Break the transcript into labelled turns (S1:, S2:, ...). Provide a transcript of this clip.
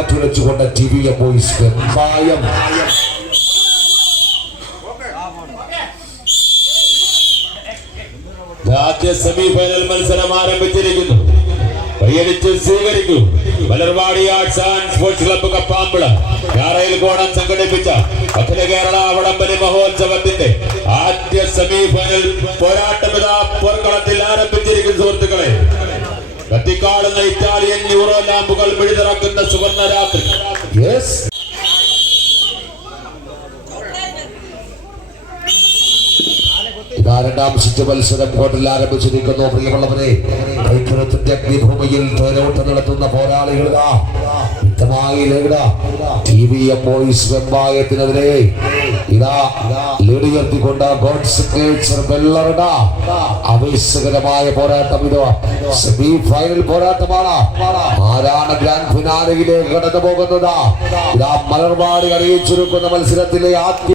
S1: മാറ്റുരച്ചുകൊണ്ട് T V M boys Vembayam
S2: രാജ്യ semifinal മത്സരം ആരംഭിച്ചിരിക്കുന്നു. കൈയടിച്ച് സ്വീകരിക്കൂ. Malarvadi arts and sports club Kappampila. ഞാറയിൽ കോണം സംഘടിപ്പിച്ച അഖില കേരള അവടംബലി മഹോത്സവത്തിന്റെ ആദ്യ സെമിഫൈനൽ പോരാട്ടമിത പോർക്കളത്തിൽ ആരംഭിച്ചിരിക്കുന്നു സുഹൃത്തുക്കളെ. കത്തിക്കാളുന്ന ഇറ്റാലിയൻ യൂറോ ലാമ്പുകൾ പിഴുതിറക്കുന്ന സുവർണ രാത്രി.
S1: ഇതാ രണ്ടാം സിറ്റ് മത്സരം കോട്ടിൽ ആരംഭിച്ചിരിക്കുന്നു. പ്രിയമുള്ളവരെ അഗ്നിഭൂമിയിൽ തേരോട്ടം നടത്തുന്ന പോരാളികളിതാ വെമ്പായത്തിനെതിരെ. ഇതാ ലീഡിയർത്തിക്കൊണ്ട് ആവേശകരമായ പോരാട്ടം ഇത്. സെമി ഫൈനൽ പോരാട്ടമാണ്. ആരാണ് ഗ്രാൻഡ് ഫിനാലയിലേക്ക് കടന്നു പോകുന്നത് ഇതാ മലർവാടി അറിയിച്ചിരിക്കുന്ന മത്സരത്തിലെ ആദ്യ